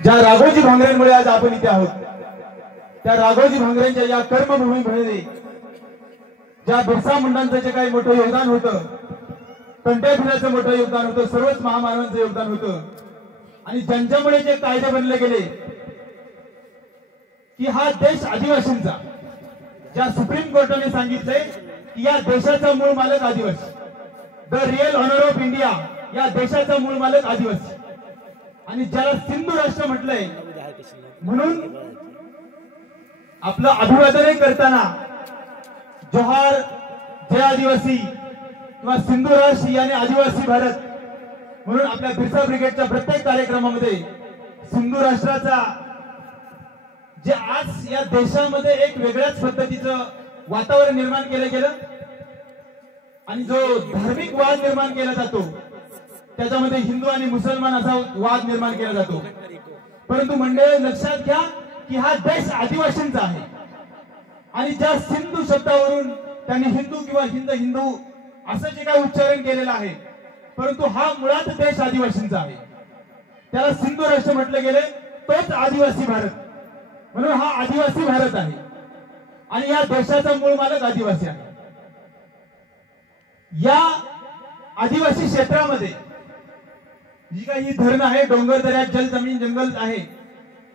ज्या राघोजी भांगरेंमुळे आज आपण इथे आहोत, त्या राघोजी भांगरेंच्या या कर्मभूमीमध्ये ज्या बिरसा मुंडांचं जे काही मोठं योगदान होतं, कंठ्याफिराचं मोठं योगदान होतं, सर्वच महामानवांचं योगदान होतं, आणि ज्यांच्यामुळे जे कायदे बनले गेले की हा देश आदिवासींचा, ज्या सुप्रीम कोर्टाने सांगितलंय की या देशाचा मूळ मालक आदिवासी, the real owner of India, या देशाचा मूळ मालक आदिवासी, आणि ज्याला सिंधू राष्ट्र म्हटलंय, म्हणून आपलं अभिवादन करताना जोहार जय आदिवासी किंवा सिंधू राष्ट्र याने आदिवासी भारत म्हणून आपल्या बिरसा ब्रिगेडच्या प्रत्येक कार्यक्रमामध्ये सिंधू राष्ट्राचा जे आज या देशामध्ये एक वेगळ्याच पद्धतीचं वातावरण निर्माण केलं गेलं आणि जो धार्मिक वाद निर्माण केला जातो, त्याच्यामध्ये हिंदू आणि मुसलमान असा वाद निर्माण केला जातो, परंतु मंडळी लक्षात घ्या की हा देश आदिवासींचा आहे, आणि ज्या सिंधू शब्दावरून त्यांनी हिंदू किंवा हिंद हिंदू असं जे काही उच्चारण केलेलं आहे, परंतु हा मुळात देश आदिवासींचा आहे, त्याला सिंधू राष्ट्र म्हटले गेले, तोच आदिवासी भारत, म्हणून हा आदिवासी भारत आहे आणि या देशाचा मूळ मालक आदिवासी आहे। या आदिवासी क्षेत्रामध्ये जी काही धरण आहे, डोंगर दऱ्या, जल जमीन जंगल आहे,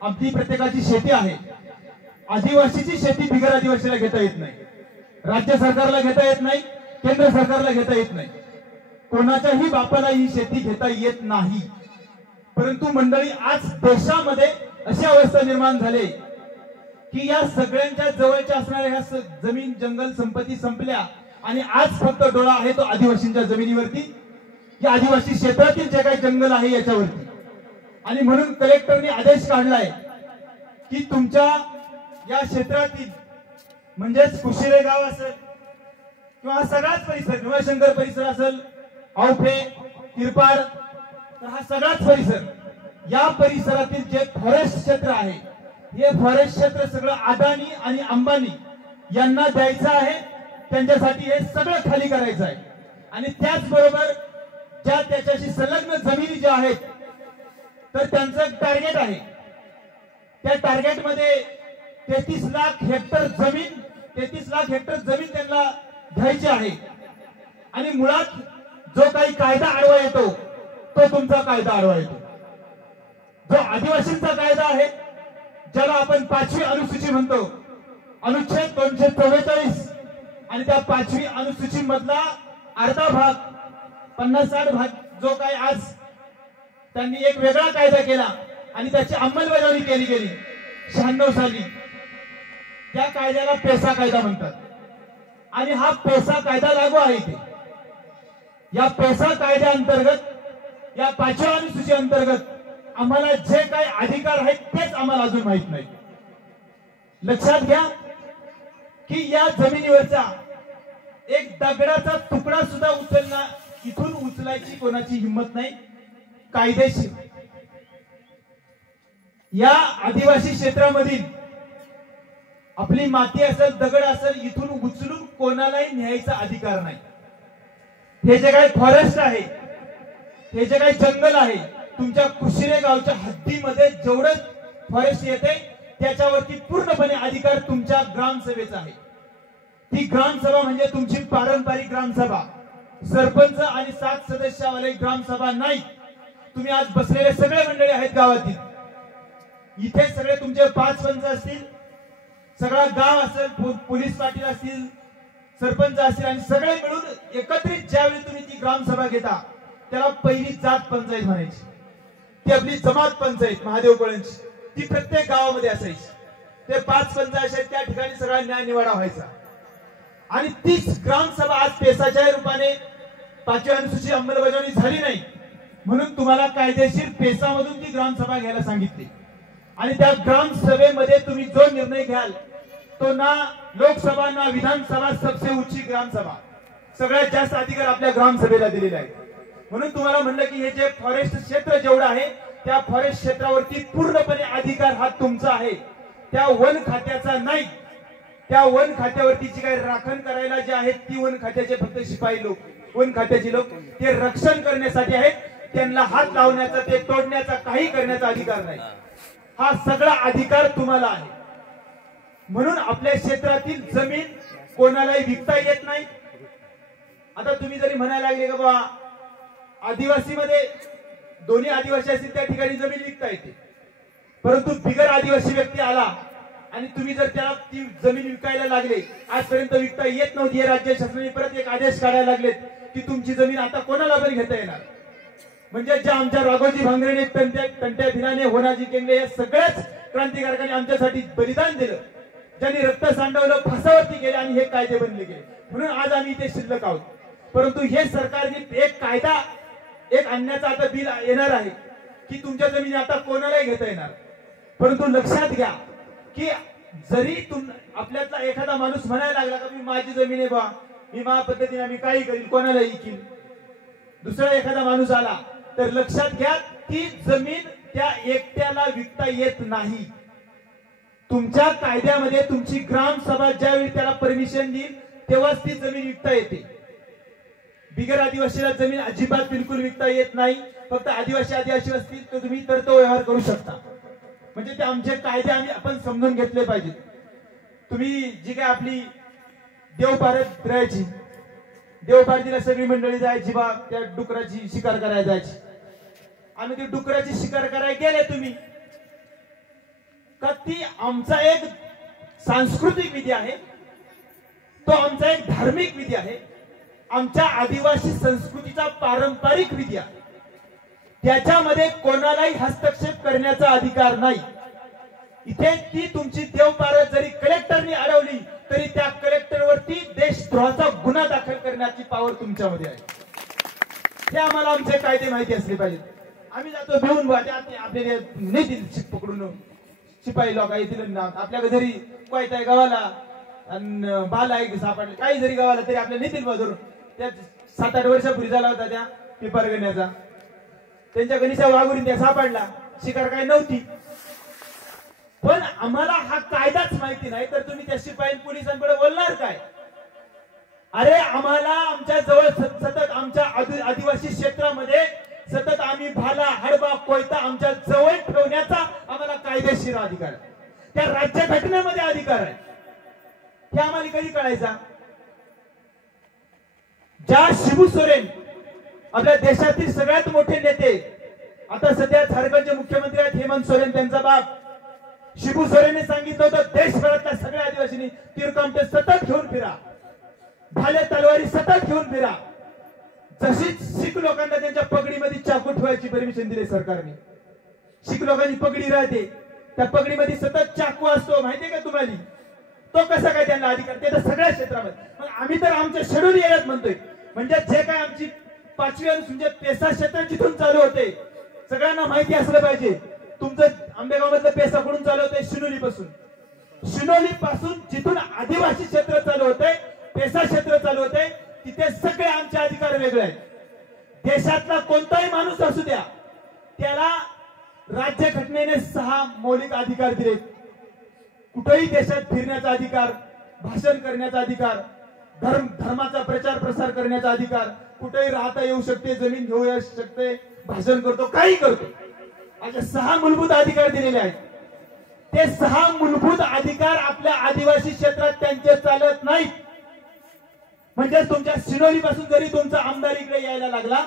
आपली प्रत्येकाची शेती आहे। आदिवासीची शेती बिगर आदिवासीला घेता येत नाही, राज्य सरकारला घेता येत नाही, केंद्र सरकारला घेता येत नाही, कोणाच्याही बापाला ही शेती घेता येत नाही। परंतु मंडळी आज देशामध्ये अशी अवस्था निर्माण झाली की या सगळ्यांच्या जवळच्या असणाऱ्या ह्या जमीन जंगल संपत्ती संपल्या आणि आज फक्त डोळा आहे तो आदिवासींच्या जमिनीवरती, या आदिवासी क्षेत्रातील जे काही जंगल आहे याच्यावरती, आणि म्हणून कलेक्टरने आदेश काढलाय की तुमच्या या क्षेत्रातील म्हणजेच कुशिरे गाव असेल किंवा सगळाच परिसर, भीमाशंकर परिसर असेल, औफे, तिरपाड, तर हा सगळाच परिसर, या परिसरातील जे फॉरेस्ट क्षेत्र आहे, हे फॉरेस्ट क्षेत्र सगळं अदानी आणि अंबानी यांना द्यायचं आहे, त्यांच्यासाठी हे सगळं खाली करायचं आहे। आणि त्याचबरोबर ज्या त्याच्याशी संलग्न जमिनी ज्या आहेत, तर त्यांचं टार्गेट आहे, त्या टार्गेटमध्ये 33 लाख हेक्टर जमीन, 33 लाख हेक्टर जमीन त्यांना घ्यायची आहे। आणि मुळात जो काही कायदा आडवा येतो तो तुमचा कायदा आडवा येतो, जो आदिवासींचा कायदा आहे, ज्याला आपण 5वी अनुसूची म्हणतो, अनुच्छेद 244, आणि त्या 5वी अनुसूची मधला अर्धा भाग, 50-60 भाग जो काही आज त्यांनी एक वेगळा कायदा केला आणि त्याची अंमलबजावणी केली गेली 96 साली, त्या कायद्याला पेसा कायदा म्हणतात, आणि हा पेसा कायदा लागू आहे इथे। या पेसा कायद्याअंतर्गत, या 5व्या अनुसूची अंतर्गत आम्हाला जे काही अधिकार आहेत तेच आम्हाला अजून माहित नाही। लक्षात घ्या की या जमिनीवरचा एक दगडाचा तुकडा सुद्धा उचलणं, इथून उचलायची कोणाची हिंमत नाही कायदेशीर। या आदिवासी क्षेत्रामधील आपली माती असेल, दगड असेल, इथून उचलून कोणालाही न्यायचा अधिकार नाही। हे जे काही फॉरेस्ट आहे, हे जे काही जंगल आहे, तुमच्या कुशिरे गावच्या हद्दीमध्ये जेवढं फॉरेस्ट येते त्याच्यावरती पूर्णपणे अधिकार तुमच्या ग्रामसभेचा आहे। ती ग्रामसभा म्हणजे तुमची पारंपरिक ग्रामसभा, सरपंच आणि 7 सदस्यावाले ग्रामसभा नाही। तुम्ही आज बसलेले सगळे मंडळी आहेत गावातील, इथे सगळे तुमचे 5 पंच असतील, सगळा गाव असेल, पोलीस पाटील असतील, सरपंच असतील, आणि सगळे मिळून एकत्रित ज्यावेळी तुम्ही ती ग्रामसभा घेता त्याला पहिली जात पंचायत म्हणायची, ती आपली जमात पंचायत महादेव कोळ्यांची, ती प्रत्येक गावामध्ये असायची। ते 5 पंच असायचे, त्या ठिकाणी सगळा न्याय निवाडा व्हायचा, आणि तीच ग्रामसभा आज पेसाच्या रूपाने 5व्या अनुसूची अंमलबजावणी झाली नाही, म्हणून तुम्हाला कायदेशीर पेसामधून ती ग्रामसभा घ्यायला सांगितली, आणि त्या ग्रामसभेमध्ये तुम्ही जो निर्णय घ्याल तो ना लोकसभा ना विधानसभा, सबसे उच्च ग्रामसभा, सगळ्यात जास्त अधिकार आपल्या ग्रामसभेला दिलेले आहेत। म्हणून तुम्हाला म्हणलं की हे जे फॉरेस्ट क्षेत्र जेवढं आहे त्या फॉरेस्ट क्षेत्रावरती पूर्णपणे अधिकार हा तुमचा आहे, त्या वन खात्याचा नाही। त्या वन खात्यावरती जी काही राखण करायला जे आहेत ती वन खात्याचे फक्त शिपाई लोक, वन खात्याचे लोक ते रक्षण करण्यासाठी आहेत। त्यांना हात लावण्याचा, ते तोडण्याचा, काही करण्याचा अधिकार नाही. हा सगळा अधिकार तुम्हाला आहे. म्हणून आपल्या क्षेत्रातील जमीन कोणालाही विकता येत नाही. आता तुम्ही जरी म्हणायला लागले का बाबा आदिवासी मध्ये दोन्ही आदिवासी असतील त्या ठिकाणी जमीन विकता येते, परंतु बिगर आदिवासी व्यक्ती आला आणि तुम्ही जर त्याला ती जमीन विकायला लागले, आजपर्यंत विकता येत नव्हती, राज्य शासनाने परत एक आदेश काढायला लागलेत की तुमची जमीन आता कोणाला पण घेता येणार. म्हणजे ज्या आमच्या राघोजी भांगरेने, तंट्या भिलाने, होनाजी केंगले या सगळ्याच क्रांतिकारकांनी आमच्यासाठी बलिदान दिलं, ज्यांनी रक्त सांडवलं, फासावरती गेले आणि हे कायदे बनले गेले, म्हणून आज आम्ही इथे शिल्लक आहोत. परंतु हे सरकारने एक कायदा एक आणण्याचा आता बिल येणार आहे की तुमच्या जमिनी आता कोणालाही घेता येणार. परंतु लक्षात घ्या की जरी आपल्यातला एखादा माणूस म्हणायला लागला का मी माझी जमीन आहे बा, मी माझ्या पद्धतीने मी काही करील, कोणाला ऐकील, दुसरा एखादा माणूस आला तर लक्षात घ्या ती जमीन त्या एकट्याला विकता येत नाही. तुमच्या कायद्यामध्ये तुमची ग्रामसभा ज्यावेळी त्याला परमिशन देईल तेव्हाच ती जमीन विकता येते. बिगर आदिवासीला जमीन अजिबात बिलकुल विकता येत नाही. फक्त आदिवासी असतील तर तुम्ही तर तो व्यवहार करू शकता. म्हणजे ते आमचे कायदे आपण समजून घेतले पाहिजेत. तुम्ही जी काय आपली देवपारत राहायची, देवपारतीला सगळी मंडळी जायची बा त्या डुकराची शिकार करायला जायची, आणि ती डुकराची शिकार करायला गेले तुम्ही का, ती आमचा एक सांस्कृतिक विधी आहे, तो आमचा एक धार्मिक विधी आहे, आमच्या आदिवासी संस्कृतीचा पारंपरिक विधी आहे. त्याच्यामध्ये कोणालाही हस्तक्षेप करण्याचा अधिकार नाही. इथे ती तुमची देवपारत जरी कलेक्टरनी अडवली तरी त्या कलेक्टरवरती देशद्रोहाचा गुन्हा दाखल करण्याची पावर तुमच्यामध्ये आहे. हे आम्हाला आमचे कायदे माहिती असले पाहिजेत. आम्ही जातो भिवून आपल्याला नेतील पकडून शिपाई लोक येतील आपल्या घरी कोयता आहे गावाला आणि बाल आहे सापडले काही जरी गावाला तरी आपल्या नेतील बाजून. त्या 7-8 वर्षापूर्वी झाला होता त्या पेपर गण्याचा, त्यांच्या गणेशा वाघुरी त्या सापडला, शिकार काय नव्हती. पण आम्हाला हा कायदाच माहिती नाही तर तुम्ही त्या शिपाई पोलिसांकडे बोलणार काय. अरे आम्हाला आमच्या जवळ सतत आमच्या आदिवासी क्षेत्रामध्ये सतत आम्ही भाला, हडबा, कोयता आमच्या जवळ ठेवण्याचा आम्हाला कायदेशीर अधिकार आहे. त्या राज्यघटनेमध्ये अधिकार आहे. हे आम्हाला कधी कळायचा. ज्या शिबू सोरेन आपल्या देशातील सगळ्यात मोठे नेते, आता सध्या झारखंडचे मुख्यमंत्री आहेत हेमंत सोरेन, त्यांचा बाप शिबू सोरेनने सांगितलं होतं देशभरातल्या सगळ्या आदिवासींनी तीरकामटे सतत घेऊन फिरा, भाले तलवारी सतत घेऊन फिरा. जशी शीख लोकांना त्यांच्या पगडीमध्ये चाकू ठेवायची परमिशन दिली सरकारने. शीख लोकांची पगडी राहते, त्या पगडीमध्ये सतत चाकू असतो, माहितीये का तुम्हाला. तो कसा काय त्यांना अधिकार, ते तर सगळ्या क्षेत्रामध्ये. मग आम्ही तर आमच्या शेड्यूल एरियात म्हणतोय, म्हणजे जे काय आमची 5वी अनुसूचित पेसा क्षेत्र जिथून चालू होते सगळ्यांना माहिती असलं पाहिजे. तुमचं आंबेगाव मधलं पेसा कुठून चालू होते, शिनोली पासून. शिनोली पासून जिथून आदिवासी क्षेत्र चालू होते, पेसा क्षेत्र चालू होते, तिथे सगळे आमचे अधिकार वेगळे आहेत. देशातला कोणताही माणूस असू द्या त्याला राज्यघटनेने 6 मौलिक अधिकार दिले. कुठेही देशात फिरण्याचा अधिकार, भाषण करण्याचा अधिकार, धर्माचा प्रचार प्रसार करण्याचा अधिकार, कुठेही राहता येऊ शकते, जमीन घेऊ येऊ शकते, भाषण करतो, काही करतो. असे 6 मूलभूत अधिकार दिलेले आहेत. ते 6 मूलभूत अधिकार आपल्या आदिवासी क्षेत्रात त्यांचे चालत नाहीत. म्हणजे तुमच्या सिनोली पासून जरी तुमचा आमदार इकडे यायला लागला,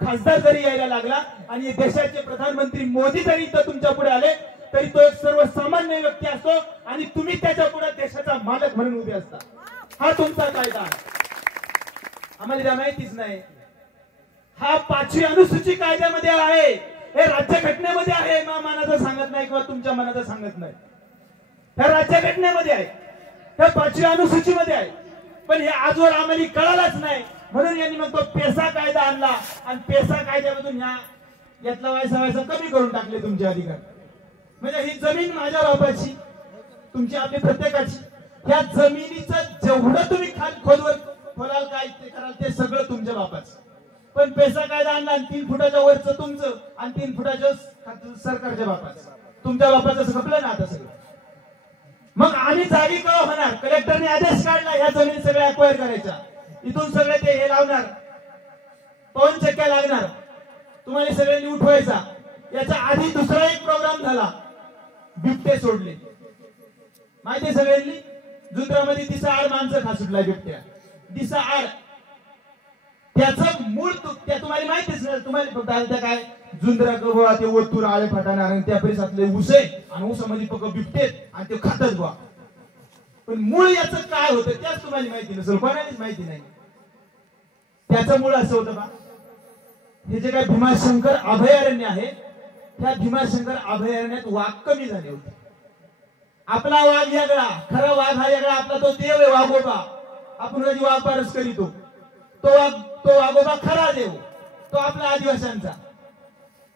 खासदार जरी यायला लागला आणि देशाचे प्रधानमंत्री मोदी जरी इथं तुमच्या पुढे आले तरी तो एक सर्वसामान्य व्यक्ती असतो आणि तुम्ही त्याच्या पुढे देशाचा मालक म्हणून उभे असता. हा तुमचा कायदा आहे. आम्हाला त्या माहितीच नाही. हा 5वी अनुसूची कायद्यामध्ये आहे, हे राज्यघटनेमध्ये आहे. मनाचं सांगत नाही किंवा तुमच्या मनाचं सांगत नाही. ह्या राज्यघटनेमध्ये आहे, ह्या 5वी अनुसूचीमध्ये आहे. पण हे आजवर आम्हाला कळालंच नाही. म्हणून यांनी मग तो पेसा कायदा आणला आणि पेसा कायद्यामधून यातला व्हायचा कमी करून टाकले तुमचे अधिकार. म्हणजे ही जमीन माझ्या बापाची, तुमची आपली प्रत्येकाची. या जमिनीचं जेवढं तुम्ही खोलाल काय ते कराल ते सगळं तुमच्या बापाचं. पण पेसा कायदा आणला आणि 3 फुटाच्या वरचं तुमचं आणि 3 फुटाच्या सरकारच्या बापाचं. तुमच्या बापाचं संपलं ना आता सगळं. मग आम्ही जागी का होणार. कलेक्टरने आदेश काढला ह्या जमिनी सगळ्या अक्वायर करायच्या. इथून सगळे ते हे लावणार, 2 चक्क्या लागणार. तुम्हाला सगळ्यांनी उठवायचा. याच्या आधी दुसरा एक प्रोग्राम झाला, बिबटे सोडले. माहिती सगळ्यांनी, जुंद्रामध्ये दिसाआड माणसं खा सुटला बिबट्या. दिसाआड त्याचं मूळ त्या तुम्हाला माहितीच नाही. तुम्हाला फक्त त्या काय जुंद्रा गवा ते ओतूर आळे फाटाणार आणि त्या परिसरातले उसे आणि उसामध्ये फक्त बिबटे आणि ते खातच बा. पण मूळ याचं काय होतं त्याच तुम्हाला माहिती नसेल, कोणालाच माहिती नाही. त्याचं मूळ असं होतं बा, हे जे काय भीमाशंकर अभयारण्य आहे, त्या भीमाशंकर अभयारण्यात वाघ कमी झाले होते. आपला वाघ वेगळा, खरा वाघ हा वेगळा. आपला तो देव आहे वाघोबा, आपण कधी वाघ पारस करीतो. तो वाघोबा खरा देव, तो आपला आदिवासींचा.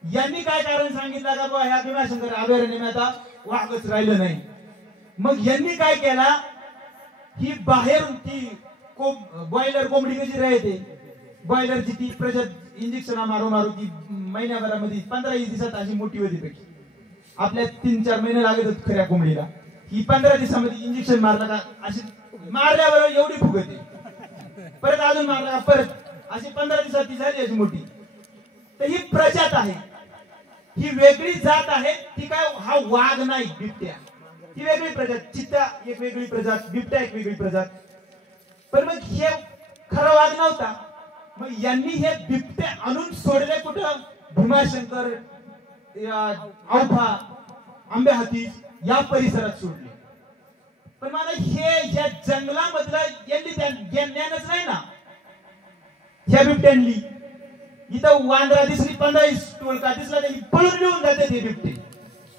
यांनी काय कारण सांगितलं का बा ह्या भीमाशंकर अभयारण्यात आता वाघच राहिलं नाही. मग यांनी काय केला, ही बाहेरून ती बॉयलर कोंबडी कशी राहते, बॉयलरची ती प्रजात इंजेक्शन मारू ती महिन्याभरामध्ये 15-20 दिवसात अशी मोठी होती. पैकी आपल्या 3-4 महिने लागत होते खऱ्या कोंबडीला. ही 15 दिवसामध्ये इंजेक्शन मारलं का अशी मारल्याबरोबर एवढी फुगते, परत अजून मारला का परत अशी 15 दिवसात ती झाली अशी मोठी. तर ही प्रजात आहे, ही वेगळी जात आहे. ती काय हा वाघ नाही, बिबट्या ही वेगळी प्रजात. चित्ता एक वेगळी प्रजात, बिबट्या एक वेगळी प्रजात. पण मग हे खरा वाघ नव्हता. मग यांनी हे बिबटे आणून सोडले कुठं, भीमाशंकर, औफा, आंबे हातीज या परिसरात सोडले. पण मला हे या जंगलामधलं यांनी ज्ञानच नाही ना ह्या बिबट्यांनी. इथं वांद्रा दिसली 15 टोळका दिसला तरी पळून लिहून जाते ते बिबटे.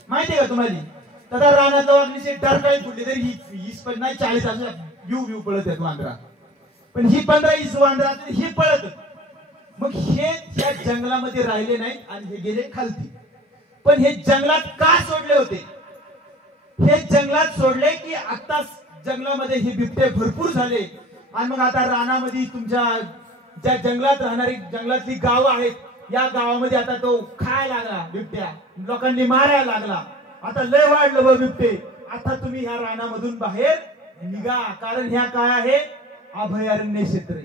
माहितीये का तुम्हाला, तर रानातलं वाघनीचे डरकाळी फुटली तरी ही पण नाही 40 असं व्यू पळत आहेत वांद्रा. पण ही 15-20 वांद्रा ही पळत. मग हे या जंगलामध्ये राहिले नाहीत आणि हे गेले खालती. पण हे जंगलात का सोडले होते, हे जंगलात सोडले की आता जंगलामध्ये हे बिबटे भरपूर झाले. आणि मग आता रानामध्ये तुमच्या ज्या जंगलात राहणारी जंगलातली गावं आहेत, या गावामध्ये आता तो खायला लागला बिबट्या, लोकांनी मारायला लागला. आता लय वाढलं बिबटे. आता तुम्ही ह्या रानामधून बाहेर निघा, कारण ह्या काय आहे, अभयारण्य क्षेत्र.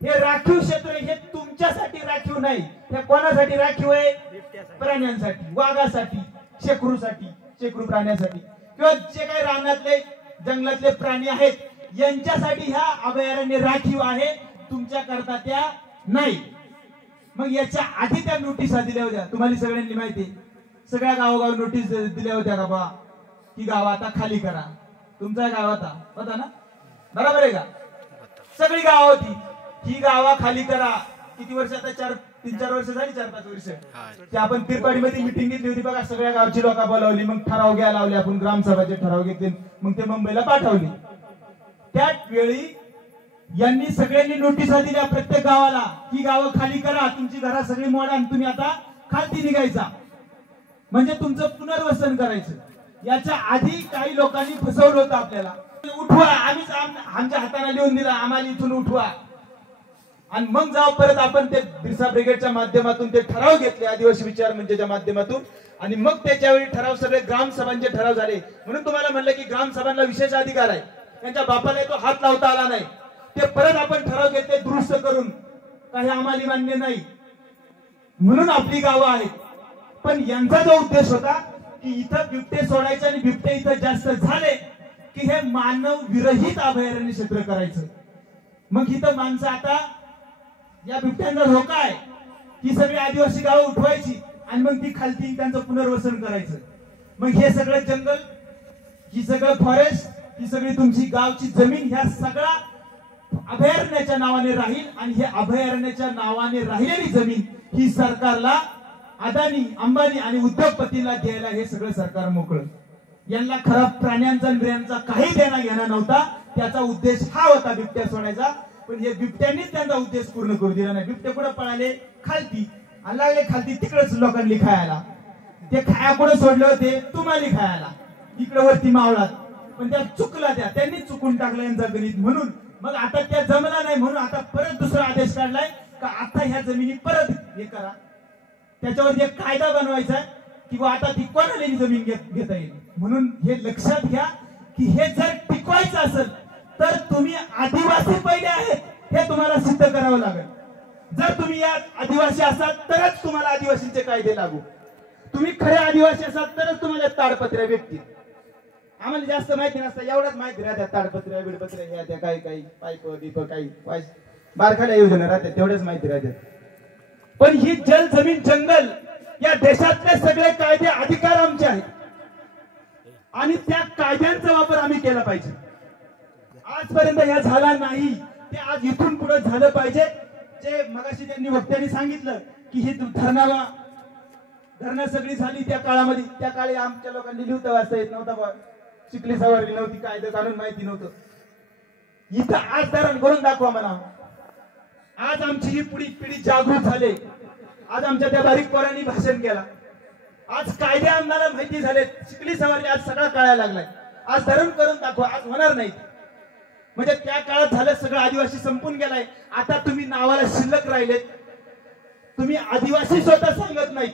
हे राखीव क्षेत्र, हे तुमच्यासाठी राखीव नाही. हे कोणासाठी राखीव आहे, प्राण्यांसाठी, वाघासाठी, शेकरू प्राण्यासाठी, किंवा जे काही रानातले जंगलातले प्राणी आहेत यांच्यासाठी ह्या अभयारण्य राखीव आहे, तुमच्या करता त्या नाही. मग याच्या आधी त्या नोटिसा दिल्या होत्या, तुम्हाला सगळ्यांनी माहिती. सगळ्या गावोगाव नोटीस दिल्या होत्या का बा ही गाव आता खाली करा. तुमचा गाव होता ना, बरोबर आहे का, सगळी गाव होती. ही गावा खाली करा. किती वर्ष, आता 3-4 वर्ष झाली, 4-5 वर्ष. ते आपण तिरपाडीमध्ये मिटिंग घेतली होती बघा, सगळ्या गावची लोक बोलावली, मग ठराव घ्यायला लावले आपण, ग्रामसभाचे ठराव घेतले, मग ते मुंबईला पाठवले. त्याच वेळी यांनी सगळ्यांनी नोटिसा दिल्या प्रत्येक गावाला, ही गावं खाली करा, तुमची घरा सगळी मोडा आणि तुम्ही आता खालती निघायचा, म्हणजे तुमचं पुनर्वसन करायचं. याच्या आधी काही लोकांनी फसवलं होतं आपल्याला. उठवा, आम्हीच आमच्या हाताने लिहून दिला, आम्हाला इथून उठवा. आणि मग जाऊ परत आपण ते बिरसा ब्रिगेडच्या माध्यमातून ते ठराव घेतले, आदिवासी विचार मंचाच्या माध्यमातून. आणि मग त्याच्यावेळी ठराव सगळे ग्रामसभांचे ठराव झाले. म्हणून तुम्हाला म्हणलं की ग्रामसभांना विशेष अधिकार आहे, त्यांच्या बापाला तो हात लावता आला नाही. ते परत आपण ठराव घेतले दुरुस्त करून, काही आम्हाला मान्य नाही म्हणून आपली गावं आहेत. पण यांचा जो उद्देश होता की इथं बिबटे सोडायचे आणि बिबटे इथं जास्त झाले की हे मानव विरहित अभयारण्य क्षेत्र करायचं. मग इथं माणसं आता या बिबट्यांचा धोका आहे, ही सगळी आदिवासी गावं उठवायची आणि मग ती खालती त्यांचं पुनर्वसन करायचं. मग हे सगळं जंगल, ही सगळं फॉरेस्ट, ही सगळी तुमची गावची जमीन, ह्या सगळा अभयारण्याच्या नावाने राहील. आणि हे अभयारण्याच्या नावाने राहिलेली जमीन ही सरकारला, अदानी, अंबानी आणि उद्योगपतीला द्यायला हे सगळं सरकार मोकळं. यांना खराब प्राण्यांचा बिऱ्यांचा काही देणा घेणा नव्हता. त्याचा उद्देश हा होता बिबट्या सोडायचा. पण हे बिबट्यांनीच त्यांचा उद्देश पूर्ण करू दिला नाही. बिबटे कुठे पळाले, खालती, आणि लागले खालती तिकडेच लोकांनी खायला. ते खाया कुठे सोडले होते, तुम्हाला खायला इकडे वरती मावळात. पण त्या चुकला, त्यांनी चुकून टाकलं यांचा गणित. म्हणून मग आता त्या जमला नाही, म्हणून आता परत दुसरा आदेश काढलाय का आता ह्या जमिनी परत हे करा. त्याच्यावर एक कायदा बनवायचा की आता ती कोणाला जमीन घेता येईल. म्हणून हे लक्षात घ्या की हे जर टिकवायचं असेल तर तुम्ही आदिवासी पहिले आहेत हे तुम्हाला सिद्ध करावं लागेल. जर तुम्ही या आदिवासी असाल तरच तुम्हाला आदिवासींचे कायदे लागू. तुम्ही खरे आदिवासी असाल तरच तुम्हाला ताडपत्र्या भेटतील. आम्हाला जास्त माहिती नसतं, एवढंच माहिती राहतात ताडपत्र्या बिडपत्र्या ह्या त्या काही काही पाईप दीप काही बारखाल्या योजना राहतात तेवढेच माहिती राहतात. पण ही जल जमीन जंगल या देशातले सगळे कायदे अधिकार आमचे आहेत आणि त्या कायद्यांचा वापर आम्ही केला पाहिजे. आजपर्यंत ह्या झाला नाही ते आज इथून पुढे झालं पाहिजे. जे मगाशी त्यांनी वक्त्यांनी सांगितलं की ही धरणं सगळी झाली त्या काळामध्ये, त्या काळी आमच्या लोकांनी लिहिता वाचता येत नव्हता, शिकली सवारली नव्हती, कायदा कानून माहिती नव्हतं. इथं आज धरण करून दाखवा म्हणा. आज आमची ही पिढी जागृत झाले. आज आमच्या त्या बारीक पोरांनी भाषण केला. आज कायदे आम्हाला माहिती झाले, शिकली सवारली, आज सगळा कळायला लागलाय. आज धरण करून दाखवा, आज होणार नाही. म्हणजे त्या काळात झालं सगळं आदिवासी संपून गेलाय. आता तुम्ही नावाला शिल्लक राहिलेत. तुम्ही आदिवासी स्वतः सांगत नाही.